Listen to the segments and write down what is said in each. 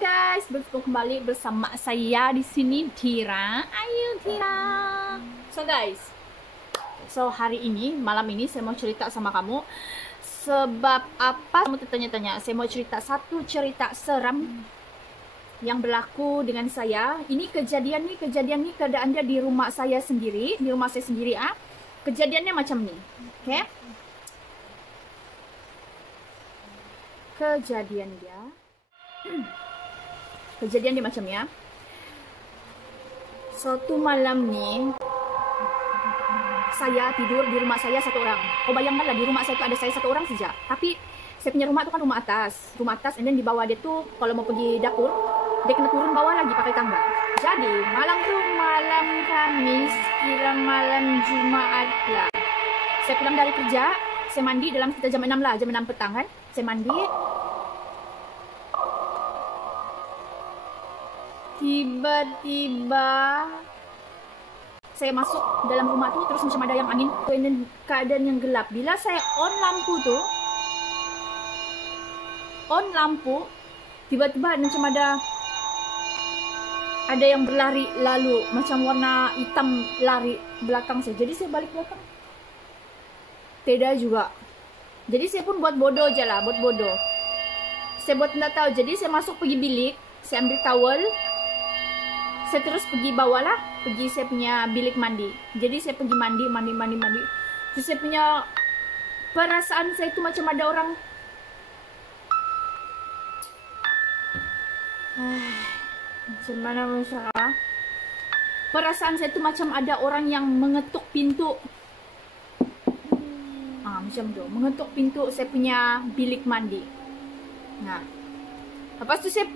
guys, bertemu kembali bersama saya di sini Tira. Ayo Tira. So guys, hari ini malam ini saya mau cerita sama kamu. Sebab apa? Kamu tertanya-tanya. Saya mau cerita satu cerita seram yang berlaku dengan saya. Ini kejadian nih keadaannya di rumah saya sendiri, Kejadiannya macam ni. Okay? Kejadian dia macam ya. Suatu malam nih saya tidur di rumah saya satu orang. Kau bayangkanlah di rumah saya itu ada saya satu orang saja. Tapi saya punya rumah itu kan rumah atas, and then di bawah dia tuh kalau mau pergi dapur dia kena turun bawah lagi pakai tangga. Jadi malam tuh malam Kamis, kira malam Jumaat lah. Saya pulang dari kerja, saya mandi dalam sekitar jam 6 lah, jam 6 petang kan. Saya mandi. Tiba-tiba saya masuk dalam rumah tuh, terus macam ada yang angin, dan keadaan yang gelap. Bila saya on lampu, tiba-tiba macam ada yang berlari lalu, macam warna hitam lari belakang saya. Jadi saya balik belakang, tidak juga. Jadi saya pun buat bodoh aja lah, saya buat tidak tahu. Jadi saya masuk pergi bilik, saya ambil towel. Saya terus pergi bawah lah, pergi saya punya bilik mandi. Jadi saya pergi mandi. Terus saya punya perasaan saya itu macam ada orang. Macam mana masalah? Perasaan saya itu macam ada orang yang mengetuk pintu. Macam tu, mengetuk pintu saya punya bilik mandi. Nah, lepas tu saya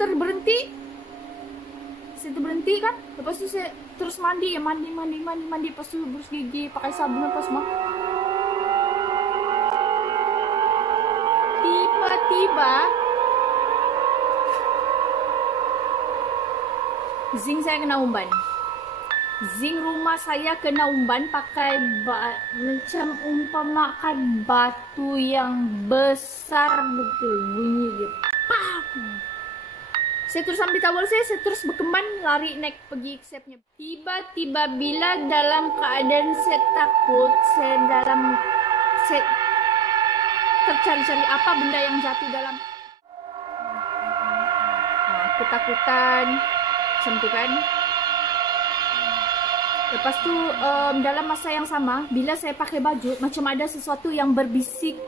terberhenti. Saya berhenti kan, lepas tu saya terus mandi, lepas tu berus gigi, pakai sabun apa semua. Tiba-tiba zinc saya kena umban. Zinc rumah saya kena umban pakai macam umpamakan batu yang besar betul, bunyi dia. Saya terus ambil towel saya terus berkembang lari naik pergi saya punya. Tiba-tiba bila dalam keadaan saya takut, saya tercari-cari apa benda yang jatuh dalam. Ketakutan macam tu kan. Lepas tu dalam masa yang sama, bila saya pakai baju, macam ada sesuatu yang berbisik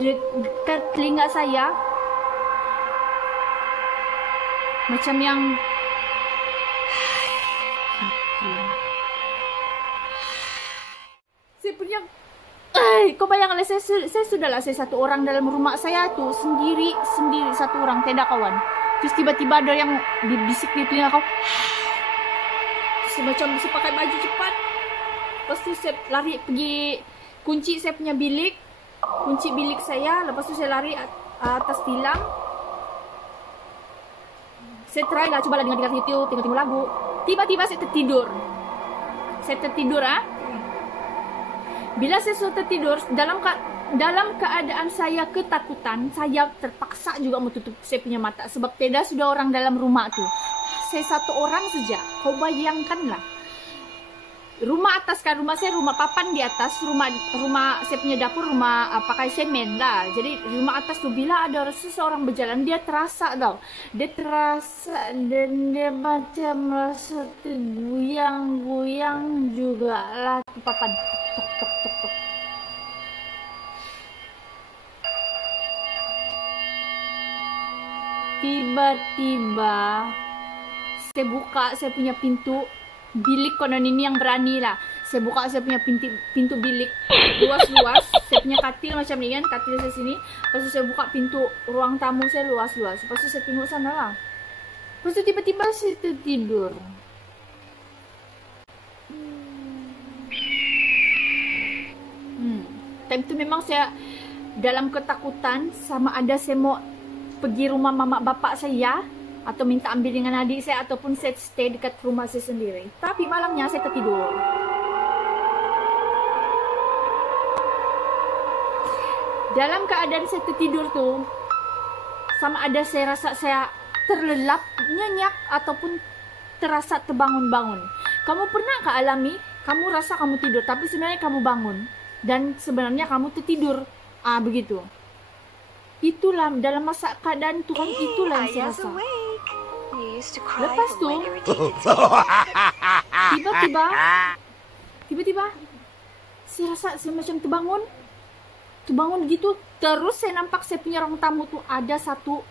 dekat telinga saya. Macam yang saya punya, kau bayangkan saya sudahlah, saya satu orang dalam rumah saya tuh sendiri satu orang, tidak kawan. Terus tiba-tiba ada yang bisik di telinga kau. Saya macam saya pakai baju cepat. Lepas tu saya lari pergi kunci saya punya bilik, kunci bilik saya. Lepas tu saya lari atas tilam. Saya try lah, coba dengar YouTube, tengok lagu. Tiba-tiba saya tertidur. Bila saya sudah tertidur, dalam keadaan saya ketakutan, saya terpaksa juga menutup saya punya mata. Sebab tidak sudah orang dalam rumah tu. Saya satu orang saja. Kau bayangkanlah. Rumah atas kan, rumah saya rumah papan di atas, rumah saya punya dapur rumah pakai semen lah. Jadi rumah atas tu bila ada seseorang berjalan dia terasa tau. Dan dia macam rasa tergoyang-goyang juga lah papan. Tok. Tiba-tiba saya buka saya punya pintu bilik, konon ini yang berani lah. Saya buka saya punya pintu bilik luas-luas. Saya punya katil macam ni kan, katil saya sini. Lepas tu saya buka pintu ruang tamu saya luas-luas. Lepas tu saya tengok sana lah. Lepas tu tiba-tiba saya tertidur. Time tu memang saya dalam ketakutan, sama ada saya mau pergi rumah mama bapak saya atau minta ambil dengan adik saya, ataupun saya stay dekat rumah saya sendiri. Tapi malamnya saya tertidur. Dalam keadaan saya tertidur tuh, sama ada saya rasa saya terlelap, nyenyak, ataupun terasa terbangun-bangun. Kamu pernah nggak alami, kamu rasa kamu tidur, tapi sebenarnya kamu bangun, dan sebenarnya kamu tertidur. Begitu. Itulah dalam masa keadaan Tuhan, itulah yang saya rasa. Lepas tuh, tiba-tiba, saya rasa saya macam terbangun gitu. Terus saya nampak saya punya ruang tamu tuh ada satu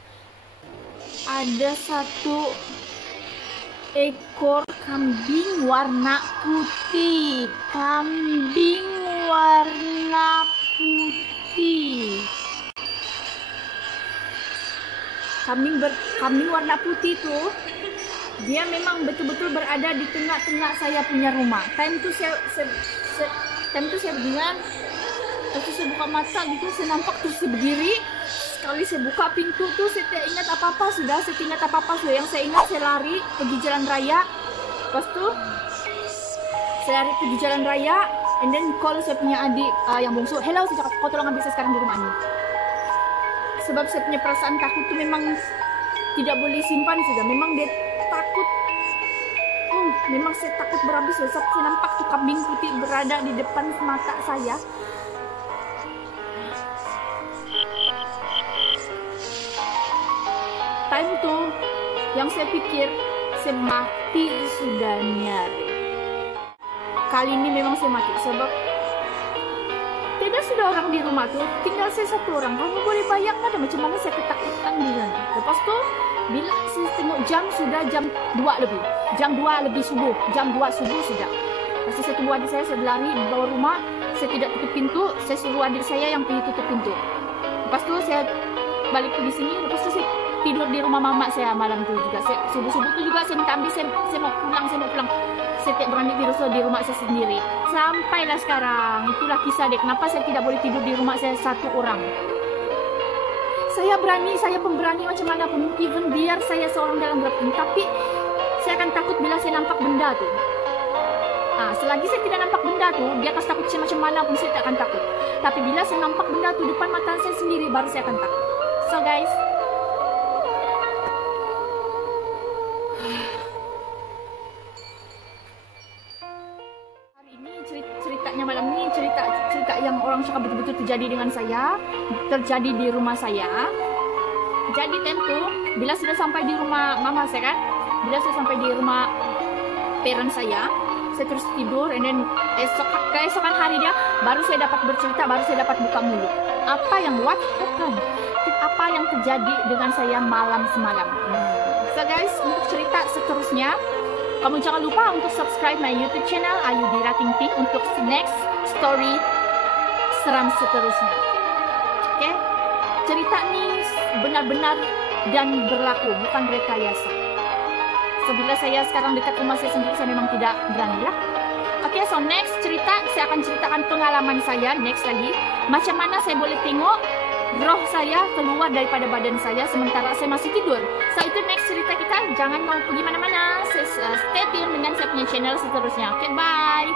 ekor kambing warna putih. Kambing warna putih tuh, dia memang betul-betul berada di tengah-tengah saya punya rumah. Time tuh saya berdiri, terus saya buka mata gitu, saya nampak terus saya berdiri. Sekali saya buka pintu tuh, saya tidak ingat apa-apa sudah. Yang saya ingat, saya lari pergi jalan raya. Lepas tuh saya lari pergi jalan raya, and then call saya punya adik yang bungsu. Hello, saya cakap, kau tolong ambil saya sekarang di rumah ini. Sebab saya punya perasaan takut tuh memang tidak boleh simpan sudah. Memang dia takut. Memang saya takut berhabis. Sebab saya nampak tuh kambing putih berada di depan mata saya. Time tuh yang saya pikir saya mati sudah nyari. Kali ini memang saya mati sebab tidak sudah orang di rumah tuh, tinggal saya satu orang. Kamu boleh bayangkan ada macam mana saya ketakutan di sana. Lepas tuh bila saya tengok jam sudah jam 2 lebih. Jam 2 lebih subuh, jam 2 subuh sudah. Pasti saya tunggu adik saya berlari di bawah rumah. Saya tidak tutup pintu, saya suruh adik saya yang pergi tutup pintu. Lepas tuh saya balik ke sini, lepas tuh saya tidur di rumah mama saya malam itu juga. Saya subuh-subuh itu juga saya minta ambil, saya mau pulang. Saya tidak berani tidur di rumah saya sendiri. Sampailah sekarang, itulah kisah dek. Kenapa saya tidak boleh tidur di rumah saya satu orang? Saya berani, saya pemberani macam mana pun. Even biar saya seorang dalam gelap, tapi saya akan takut bila saya nampak benda tuh. Selagi saya tidak nampak benda tuh, dia akan takut saya macam mana pun saya tidak akan takut. Tapi bila saya nampak benda tuh depan mata saya sendiri, baru saya akan takut. So guys, ceritanya malam ini cerita yang orang cakap betul-betul terjadi dengan saya, terjadi di rumah saya. Jadi tentu bila sudah sampai di rumah mama saya kan, bila saya sampai di rumah parent saya terus tidur, and then keesokan hari dia baru saya dapat bercerita, baru saya dapat buka mulut. Apa yang apa yang terjadi dengan saya malam semalam. So guys, untuk cerita seterusnya, kamu jangan lupa untuk subscribe my YouTube channel Ayudhira Ting Ting untuk next story seram seterusnya. Oke? Cerita ini benar-benar dan berlaku, bukan rekayasa. Bila saya sekarang dekat rumah saya sendiri, saya memang tidak berani ya. Oke, so next cerita, saya akan ceritakan pengalaman saya next lagi. Macam mana saya boleh tengok roh saya keluar daripada badan saya sementara saya masih tidur. So itu next cerita kita. Jangan mau pergi mana-mana. Stay tune dengan saya punya channel seterusnya. Oke, bye.